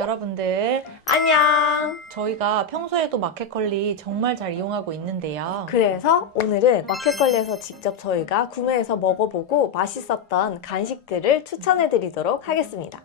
여러분들 안녕! 저희가 평소에도 마켓컬리 정말 잘 이용하고 있는데요. 그래서 오늘은 마켓컬리에서 직접 저희가 구매해서 먹어보고 맛있었던 간식들을 추천해드리도록 하겠습니다.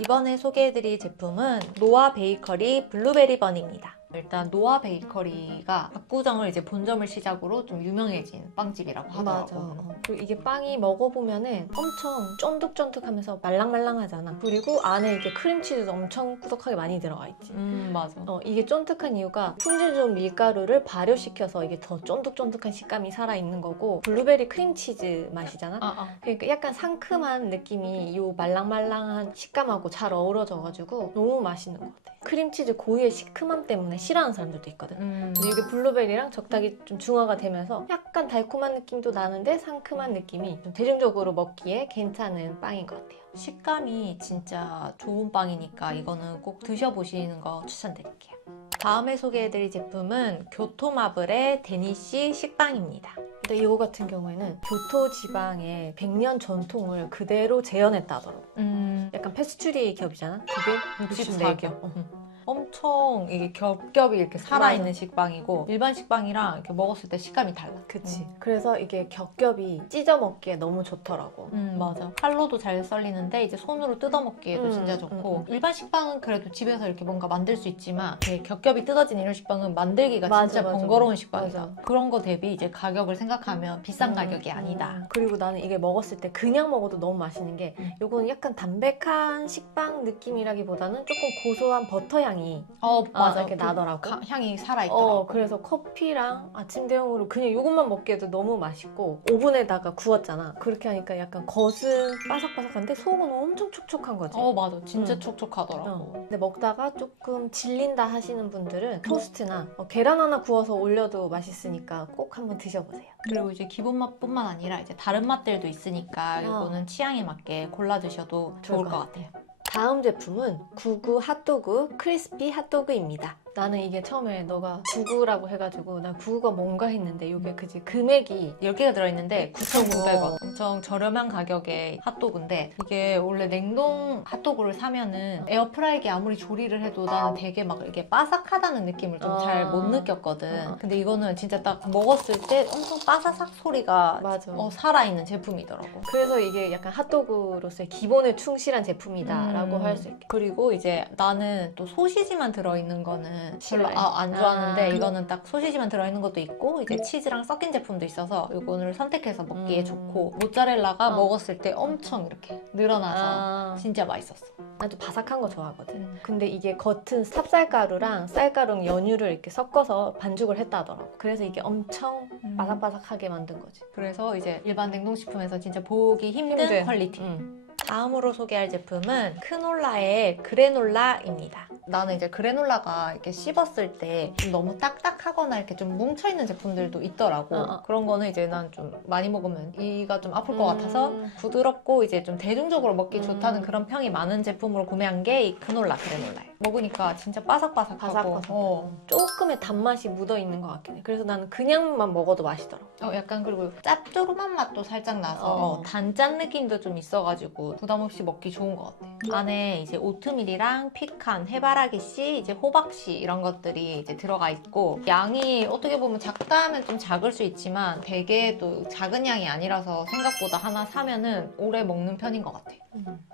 이번에 소개해드릴 제품은 노아 베이커리 블루베리 번입니다. 일단 노아 베이커리가 압구정을 이제 본점을 시작으로 좀 유명해진 빵집이라고 하더라고요. 그리고 이게 빵이 먹어보면은 엄청 쫀득쫀득하면서 말랑말랑하잖아. 그리고 안에 이게 크림치즈도 엄청 꾸덕하게 많이 들어가 있지. 음 맞아. 어, 이게 쫀득한 이유가 품질 좋은 밀가루를 발효시켜서 이게 더 쫀득쫀득한 식감이 살아있는 거고 블루베리 크림치즈 맛이잖아. 아, 아. 그러니까 약간 상큼한 느낌이 이 말랑말랑한 식감하고 잘 어우러져가지고 너무 맛있는 것 같아. 크림치즈 고유의 시큼함 때문에 싫어하는 사람들도 있거든. 음. 근데 이게 블루베리랑 적당히 좀 중화가 되면서 약간 달콤한 느낌도 나는데 상큼한 느낌이 좀 대중적으로 먹기에 괜찮은 빵인 것 같아요. 식감이 진짜 좋은 빵이니까 이거는 꼭 드셔보시는 거 추천드릴게요. 다음에 소개해드릴 제품은 교토마블의 데니시 식빵입니다. 근데 이거 같은 경우에는 교토 지방의 100년 전통을 그대로 재현했다 하더라고. 음, 약간 페스츄리 겹이잖아. 그게 64겹. 64겹. 어. 엄청 이게 겹겹이 이렇게 살아있는 맞아. 식빵이고 일반 식빵이랑 이렇게 먹었을 때 식감이 달라. 그치. 음. 그래서 이게 겹겹이 찢어 먹기에 너무 좋더라고. 음 맞아. 칼로도 잘 썰리는데 이제 손으로 뜯어 먹기에도 음, 진짜 음, 좋고 음. 일반 식빵은 그래도 집에서 이렇게 뭔가 만들 수 있지만 겹겹이 뜯어진 이런 식빵은 만들기가 맞아, 진짜 맞아. 번거로운 식빵이다. 맞아. 그런 거 대비 이제 가격을 생각하면 비싼 가격이 아니다. 음. 그리고 나는 이게 먹었을 때 그냥 먹어도 너무 맛있는 게 음. 요거는 약간 담백한 식빵 느낌이라기보다는 조금 고소한 버터 향이 어 맞아. 이렇게 그 나더라고. 가- 향이 살아있더라고. 어, 그래서 커피랑 아침 대용으로 그냥 이것만 먹기에도 너무 맛있고 오븐에다가 구웠잖아. 그렇게 하니까 약간 겉은 바삭바삭한데 속은 엄청 촉촉한 거지. 어 맞아. 진짜 음. 촉촉하더라고. 어. 근데 먹다가 조금 질린다 하시는 분들은 토스트나 어, 계란 하나 구워서 올려도 맛있으니까 꼭 한번 드셔보세요. 그리고 이제 기본 맛뿐만 아니라 이제 다른 맛들도 있으니까 이거는 취향에 맞게 골라 드셔도 좋을 것 같아요. 다음 제품은 구구 핫도그 크리스피 핫도그입니다. 나는 이게 처음에 너가 구구라고 해가지고 나 구구가 뭔가 했는데 이게 그지 금액이 10개가 들어있는데 9,900원. 어. 엄청 저렴한 가격의 핫도그인데 이게 원래 냉동 핫도그를 사면은 에어프라이기에 아무리 조리를 해도 나는 되게 막 이렇게 바삭하다는 느낌을 좀잘 아. 못 느꼈거든. 어. 근데 이거는 진짜 딱 먹었을 때 엄청 바사삭 소리가. 어, 살아있는 제품이더라고. 그래서 이게 약간 핫도그로서의 기본에 충실한 제품이다라고 음. 할수 있게. 그리고 이제 나는 또 소시지만 들어있는 거는 별로 싫어해. 아, 안 좋아하는데 아. 이거는 딱 소시지만 들어있는 것도 있고 이제 치즈랑 섞인 제품도 있어서 이거를 선택해서 먹기에 음. 좋고 모짜렐라가 어. 먹었을 때 엄청 이렇게 늘어나서 아, 진짜 맛있었어. 나도 바삭한 거 좋아하거든. 음. 근데 이게 겉은 찹쌀가루랑 쌀가루 연유를 이렇게 섞어서 반죽을 했다 하더라고. 그래서 이게 엄청 바삭바삭하게 만든 거지. 그래서 이제 일반 냉동식품에서 진짜 보기 힘든, 힘든. 퀄리티. 응. 다음으로 소개할 제품은 크놀라의 그래놀라입니다. 나는 이제 그래놀라가 이렇게 씹었을 때좀 너무 딱딱하거나 이렇게 좀 뭉쳐있는 제품들도 있더라고. 어, 어. 그런 거는 이제 난 좀 많이 먹으면 이가 좀 아플 것 같아서 음. 부드럽고 이제 좀 대중적으로 먹기 음. 좋다는 그런 평이 많은 제품으로 구매한 게 이 크놀라 그래놀라예요. 먹으니까 진짜 바삭바삭하고 바삭바삭. 어, 조금의 단맛이 묻어 있는 것 같긴 해. 그래서 나는 그냥만 먹어도 맛있더라고. 어, 약간 그리고 짭조름한 맛도 살짝 나서 어. 어, 단짠 느낌도 좀 있어가지고 부담 없이 먹기 좋은 것 같아. 안에 이제 오트밀이랑 피칸, 해바라기 씨, 이제 호박 씨 이런 것들이 이제 들어가 있고 양이 어떻게 보면 작다 하면 좀 작을 수 있지만 되게 또 작은 양이 아니라서 생각보다 하나 사면은 오래 먹는 편인 것 같아.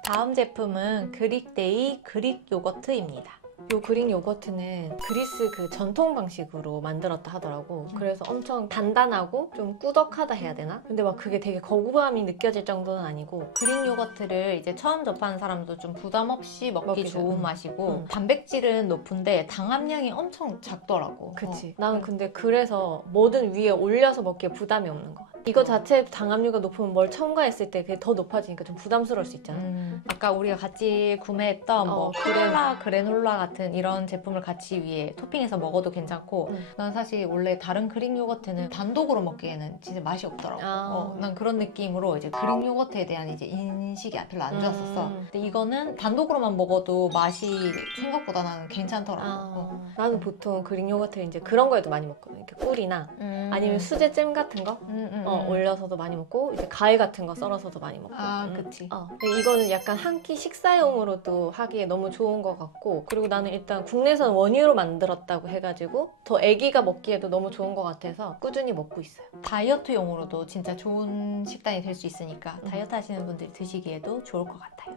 다음 제품은 그릭데이 그릭 요거트입니다. 요 그릭 요거트는 그리스 그 전통 방식으로 만들었다 하더라고. 음. 그래서 엄청 단단하고 좀 꾸덕하다 해야 되나? 근데 막 그게 되게 거부감이 느껴질 정도는 아니고 그릭 요거트를 이제 처음 접하는 사람도 좀 부담 없이 먹기 먹기 좋은. 맛이고 음. 단백질은 높은데 당함량이 엄청 작더라고. 그치. 어. 나는 근데 그래서 뭐든 위에 올려서 먹기에 부담이 없는 것 같아. 이거 자체 당함류가 높으면 뭘 첨가했을 때 그게 더 높아지니까 좀 부담스러울 수 있잖아. 음, 아까 우리가 같이 구매했던 뭐 어, 크레라, 그래놀라 같은 이런 제품을 같이 위에 토핑해서 먹어도 괜찮고 음. 난 사실 원래 다른 그릭 요거트는 단독으로 먹기에는 진짜 맛이 없더라고. 아. 어, 난 그런 느낌으로 이제 그릭 요거트에 대한 이제 인식이 별로 안 좋았었어. 음. 근데 이거는 단독으로만 먹어도 맛이 생각보다 나는 괜찮더라고. 어. 아, 나는 보통 그릭 요거트를 이제 그런 거에도 많이 먹거든. 이렇게 꿀이나 음. 아니면 수제 잼 같은 거? 음, 음, 어, 어, 올려서도 많이 먹고 이제 과일 같은 거 썰어서도 많이 먹고. 아, 음. 그치. 어. 근데 이거는 약간 한 끼 식사용으로도 하기에 너무 좋은 것 같고 그리고 나는 일단 국내선 원유로 만들었다고 해가지고 더 애기가 먹기에도 너무 좋은 것 같아서 꾸준히 먹고 있어요. 다이어트용으로도 진짜 좋은 식단이 될 수 있으니까 음. 다이어트 하시는 분들이 드시기에도 좋을 것 같아요.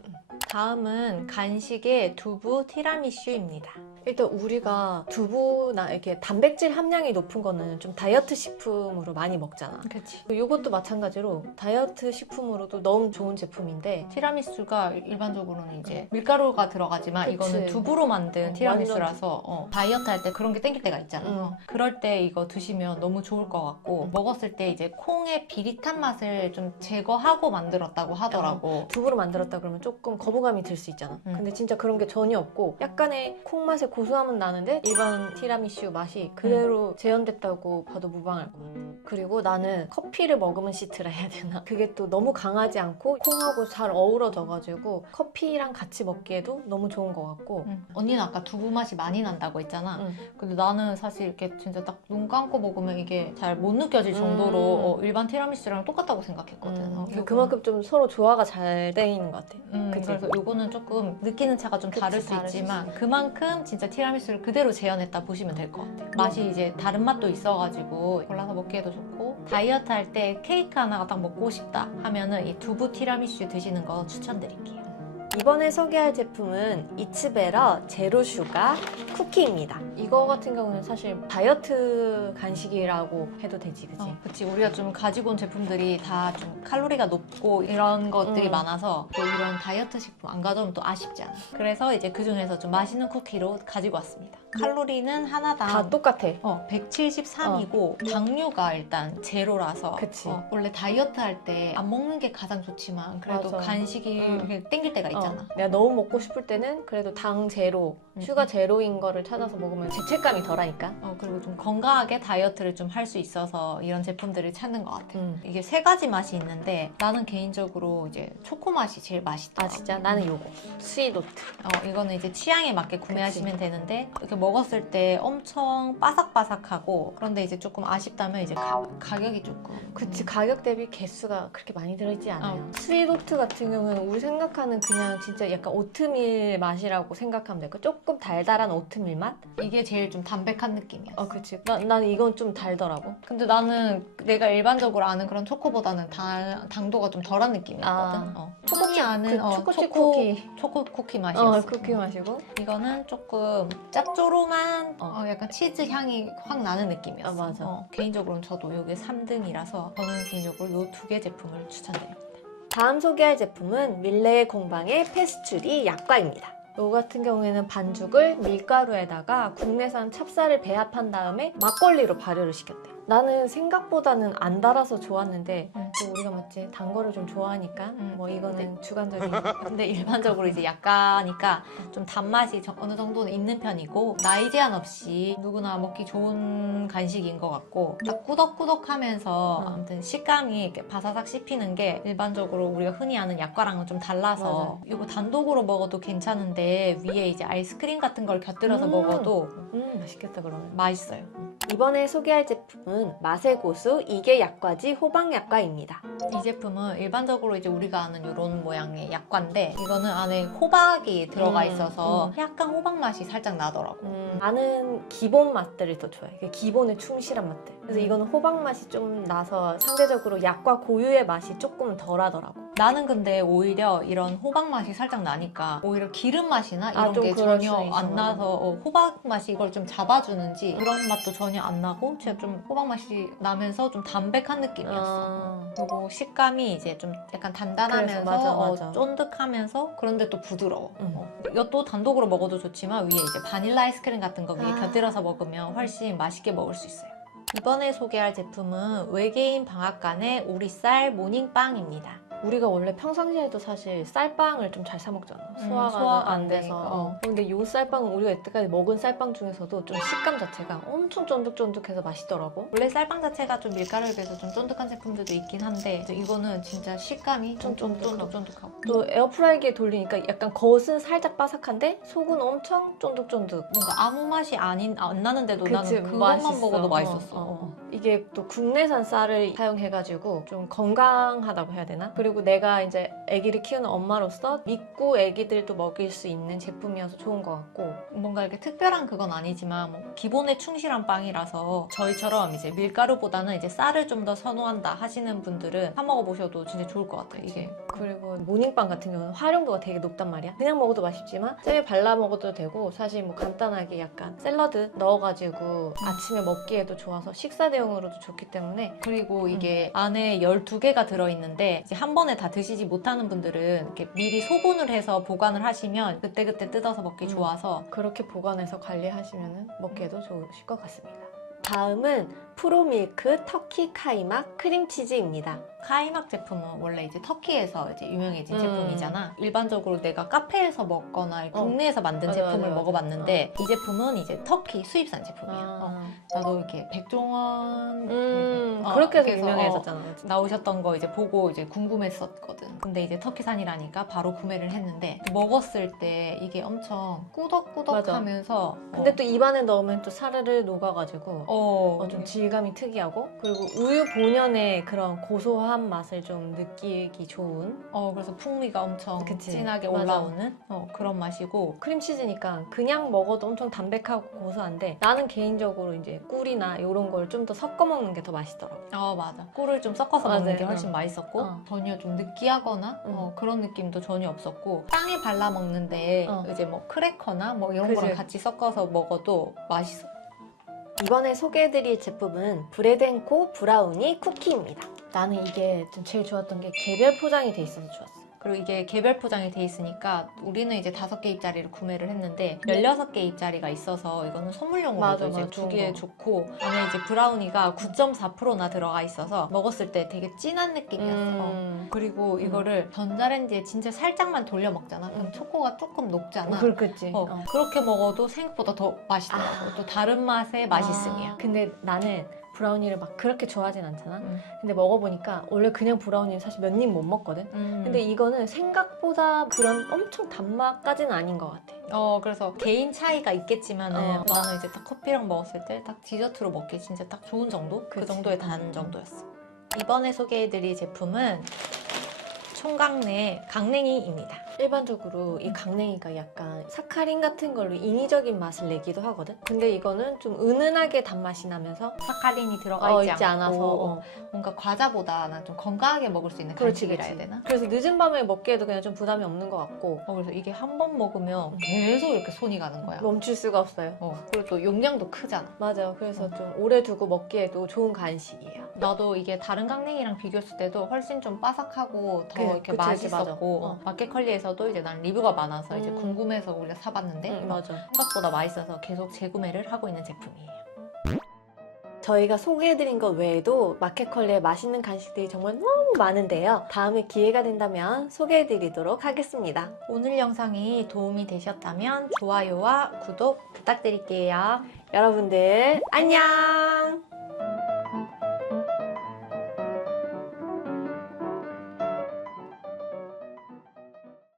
다음은 간식의 두부 티라미슈입니다. 일단 우리가 두부나 이렇게 단백질 함량이 높은 거는 좀 다이어트 식품으로 많이 먹잖아. 그치. 이것도 마찬가지로 다이어트 식품으로도 너무 좋은 제품인데 티라미수가 일반적으로는 이제 밀가루가 들어가지만 그치. 이거는 두부로 만든 어, 티라미수라서 어, 다이어트 할 때 그런 게 땡길 때가 있잖아. 음. 요 그럴 때 이거 드시면 너무 좋을 것 같고 먹었을 때 이제 콩의 비릿한 맛을 좀 제거하고 만들었다고 하더라고. 두부로 만들었다 그러면 조금 거부감이 들 수 있잖아. 음. 근데 진짜 그런 게 전혀 없고 약간의 콩 맛의 고소함은 나는데 일반 티라미슈 맛이 그대로 음. 재현됐다고 봐도 무방할 것 같아. 그리고 나는 커피 를 머금은 시트라 해야 되나? 그게 또 너무 강하지 않고 콩하고 잘 어우러져가지고 커피랑 같이 먹기에도 너무 좋은 것 같고 음. 언니는 아까 두부 맛이 많이 난다고 했잖아. 음. 근데 나는 사실 이렇게 진짜 딱 눈 감고 먹으면 이게 잘 못 느껴질 정도로 음. 어, 일반 티라미수랑 똑같다고 생각했거든. 음, 어, 그- 요거는. 그만큼 좀 서로 조화가 잘돼 있는 것 같아. 음, 그치? 그래서 요거는 조금 느끼는 차가 좀 그치, 다를 수 다를 수 있지만 그만큼 진짜 티라미수를 그대로 재현했다 보시면 될 것 같아요. 맛이 이제 다른 맛도 있어가지고 골라서 먹기에도 좋고 다이어트 할때 케이크 하나가 딱 먹고 싶다 하면은 이 두부 티라미수 드시는 거 추천드릴게요. 이번에 소개할 제품은 이츠베러 제로 슈가 쿠키입니다. 이거 같은 경우는 사실 다이어트 간식이라고 해도 되지, 그치? 어, 그치 우리가 좀 가지고 온 제품들이 다 좀 칼로리가 높고 이런 것들이 음. 많아서 또 이런 다이어트 식품 안 가져오면 또 아쉽지 않아. 그래서 이제 그 중에서 좀 맛있는 쿠키로 가지고 왔습니다. 칼로리는 하나당 다 똑같아. 어, 173이고 당류가 일단 제로라서 어. 그치. 어, 원래 다이어트 할 때 안 먹는 게 가장 좋지만 그래도 맞아. 간식이 응. 이렇게 땡길 때가 있잖아. 어, 내가 너무 먹고 싶을 때는 그래도 당 제로, 음. 슈가 제로인 거를 찾아서 먹으면 죄책감이 덜하니까. 어, 그리고 좀 건강하게 다이어트를 좀 할 수 있어서 이런 제품들을 찾는 것 같아. 요 음. 이게 세 가지 맛이 있는데 나는 개인적으로 이제 초코 맛이 제일 맛있다. 아 진짜 나는 요거 스위도트. 어, 이거는 이제 취향에 맞게 구매하시면 되는데 이렇게 먹었을 때 엄청 바삭바삭하고 그런데 이제 조금 아쉽다면 이제 가, 가격이 조금 그치 음. 가격 대비 개수가 그렇게 많이 들어있지 않아요. 어. 스위도트 같은 경우는 우리 생각하는 그냥 진짜 약간 오트밀 맛이라고 생각하면 될까? 조금 달달한 오트밀 맛? 이게 제일 좀 담백한 느낌이야. 어 그치. 나, 난 이건 좀 달더라고. 근데 나는 내가 일반적으로 아는 그런 초코보다는 당, 당도가 좀 덜한 느낌이었거든. 아. 어. 초코치 아는 그 어, 초코칩 초코 쿠키. 초코 쿠키 맛이었어. 어 쿠키 마시고. 이거는 조금 짭조름 한 어, 약간 치즈 향이 확 나는 느낌이었어. 아, 맞아. 어, 개인적으로는 저도 이게 3등이라서 저는 개인적으로 이 두 개 제품을 추천드립니다. 다음 소개할 제품은 밀레 공방의 페스츄리 약과입니다. 요 같은 경우에는 반죽을 밀가루에다가 국내산 찹쌀을 배합한 다음에 막걸리로 발효를 시켰대. 나는 생각보다는 안 달아서 좋았는데 음. 또 우리가 맞지 단 거를 좀 좋아하니까 음. 뭐 이거는 주관적인 근데 일반적으로 이제 약가니까 좀 단맛이 저- 어느 정도는 있는 편이고 나이 제한 없이 누구나 먹기 좋은 간식인 것 같고 딱 꾸덕꾸덕하면서 음. 아무튼 식감이 이렇게 바사삭 씹히는 게 일반적으로 우리가 흔히 아는 약과랑은 좀 달라서 이거 단독으로 먹어도 괜찮은데 위에 이제 아이스크림 같은 걸 곁들여서 음. 먹어도 음 맛있겠다 그러면. 맛있어요. 이번에 소개할 제품은 맛의 고수 이게 약과지 호박 약과입니다. 이 제품은 일반적으로 이제 우리가 아는 이런 모양의 약과인데 이거는 안에 호박이 들어가 음, 있어서 약간 호박 맛이 살짝 나더라고. 음, 나는 기본 맛들을 더 좋아해. 그 기본에 충실한 맛들. 그래서 음. 이거는 호박 맛이 좀 나서 상대적으로 약과 고유의 맛이 조금 덜하더라고. 나는 근데 오히려 이런 호박 맛이 살짝 나니까 오히려 기름 맛이나 이런 아, 좀게 전혀 안 맞아. 나서 어, 호박 맛이 이걸 좀 잡아주는지 그런 맛도 전혀 안 나고 진짜 좀 호박 맛이 나면서 좀 담백한 느낌이었어. 아, 그리고 식감이 이제 좀 약간 단단하면서 그래서 맞아, 어, 맞아. 쫀득하면서 그런데 또 부드러워. 음. 어. 이것도 단독으로 먹어도 좋지만 위에 이제 바닐라 아이스크림 같은 거 위에 아. 곁들여서 먹으면 훨씬 맛있게 먹을 수 있어요. 이번에 소개할 제품은 외계인 방앗간의 오리쌀 모닝빵입니다. 우리가 원래 평상시에도 사실 쌀빵을 좀 잘 사 먹잖아. 음, 소화가, 소화가 안 안 돼서. 어. 근데 요 쌀빵은 우리가 여태까지 먹은 쌀빵 중에서도 좀 식감 자체가 엄청 쫀득쫀득해서 맛있더라고. 원래 쌀빵 자체가 좀 밀가루에 비해서 좀 쫀득한 제품들도 있긴 한데 이거는 진짜 식감이 좀. 쫀득쫀득하고 또 에어프라이기에 돌리니까 약간 겉은 살짝 바삭한데 속은 엄청 쫀득쫀득. 뭔가 아무 맛이 아닌, 안 나는데도 그치, 나는 그것만 맛있어. 먹어도 어, 맛있었어. 어, 어. 이게 또 국내산 쌀을 사용해가지고 좀 건강하다고 해야 되나? 그리고 내가 이제 아기를 키우는 엄마로서 믿고 아기들도 먹일 수 있는 제품이어서 좋은 것 같고 뭔가 이렇게 특별한 그건 아니지만 뭐 기본에 충실한 빵이라서 저희처럼 이제 밀가루보다는 이제 쌀을 좀 더 선호한다 하시는 분들은 사 먹어보셔도 진짜 좋을 것 같아요. 이게 그리고 모닝빵 같은 경우는 활용도가 되게 높단 말이야. 그냥 먹어도 맛있지만 잼에 발라 먹어도 되고 사실 뭐 간단하게 약간 샐러드 넣어가지고 아침에 먹기에도 좋아서 식사 대용 으로도 좋기 때문에 그리고 이게 안에 12개가 들어있는데 이제 한 번에 다 드시지 못하는 분들은 이렇게 미리 소분을 해서 보관을 하시면 그때그때 뜯어서 먹기 음. 좋아서 그렇게 보관해서 관리하시면 먹기에도 좋으실 것 같습니다. 다음은 프로밀크 터키 카이막 크림치즈입니다. 카이막 제품은 원래 이제 터키에서 이제 유명해진 음. 제품이잖아. 일반적으로 내가 카페에서 먹거나 어. 국내에서 만든 맞아, 제품을 맞아, 맞아. 먹어봤는데 이 제품은 이제 터키 수입산 제품이야. 어. 아. 나도 이렇게 백종원 음, 어, 그렇게 해서 유명해졌잖아. 나오셨던 거 이제 보고 이제 궁금했었거든. 근데 이제 터키산이라니까 바로 구매를 했는데 먹었을 때 이게 엄청 꾸덕꾸덕하면서 근데 어, 또 입안에 넣으면 또 사르르 녹아가지고 어, 어, 좀 질감이 특이하고 그리고 우유 본연의 그런 고소한 맛을 좀 느끼기 좋은 어 그래서 풍미가 엄청 그치. 진하게 맞아. 올라오는 어, 그런 맛이고 크림치즈니까 그냥 먹어도 엄청 담백하고 고소한데 나는 개인적으로 이제 꿀이나 이런 걸 좀 더 섞어 먹는 게 더 맛있더라고. 어 맞아 꿀을 좀 섞어서 먹는 맞아요. 게 훨씬 어. 맛있었고 어. 전혀 좀 느끼하거나 음. 어, 그런 느낌도 전혀 없었고 빵에 발라 먹는데 어. 이제 뭐 크래커나 뭐 이런 그치. 거랑 같이 섞어서 먹어도 맛있어 이번에 소개해드릴 제품은 브레덴코 브라우니 쿠키입니다. 나는 이게 좀 제일 좋았던 게 개별 포장이 돼 있어서 좋았어. 그리고 이게 개별 포장이 돼 있으니까 우리는 이제 다섯 개입짜리를 구매를 했는데 16개입짜리가 있어서 이거는 선물용으로도 이제 좋은 좋고 안에 이제 브라우니가 9.4%나 들어가 있어서 먹었을 때 되게 진한 느낌이었어. 음. 그리고 이거를 전자레인지에 진짜 살짝만 돌려 먹잖아. 그럼 음. 초코가 조금 녹잖아. 그렇겠지. 어, 어. 그렇게 먹어도 생각보다 더 맛있더라고. 아. 또 다른 맛의 맛있음이야. 아, 근데 나는 브라우니를 막 그렇게 좋아하진 않잖아. 음. 근데 먹어보니까 원래 그냥 브라우니는 사실 몇 입 못 먹거든. 음. 근데 이거는 생각보다 그런 엄청 단맛까지는 아닌 것 같아. 어 그래서 개인 차이가 있겠지만은 어. 나는 이제 딱 커피랑 먹었을 때 딱 디저트로 먹기 진짜 딱 좋은 정도 그 그치. 정도의 단 음. 정도였어. 이번에 소개해드릴 제품은 총각내 강냉이입니다. 일반적으로 이 강냉이가 약간 사카린 같은 걸로 인위적인 맛을 내기도 하거든. 근데 이거는 좀 은은하게 단맛이 나면서 사카린이 들어가 어, 있지, 있지 않아서 어. 뭔가 과자보다는 좀 건강하게 먹을 수 있는 그렇지, 간식이라 해야 그렇지. 되나? 그래서 늦은 밤에 먹기에도 그냥 좀 부담이 없는 것 같고 어, 그래서 이게 한 번 먹으면 계속 이렇게 손이 가는 거야. 멈출 수가 없어요. 어, 그리고 또 용량도 크잖아. 맞아요. 그래서 좀 오래 두고 먹기에도 좋은 간식이에요. 나도 이게 다른 강냉이랑 비교했을 때도 훨씬 좀 바삭하고 더 그래, 이렇게 그치. 맛있었고 어. 마켓컬리에서도 이제 난 리뷰가 많아서 이제 음. 궁금해서 우리가 사봤는데 응, 어, 맞아. 생각보다 맛있어서 계속 재구매를 하고 있는 제품이에요. 저희가 소개해드린 것 외에도 마켓컬리에 맛있는 간식들이 정말 너무 많은데요. 다음에 기회가 된다면 소개해드리도록 하겠습니다. 오늘 영상이 도움이 되셨다면 좋아요와 구독 부탁드릴게요. 여러분들 안녕!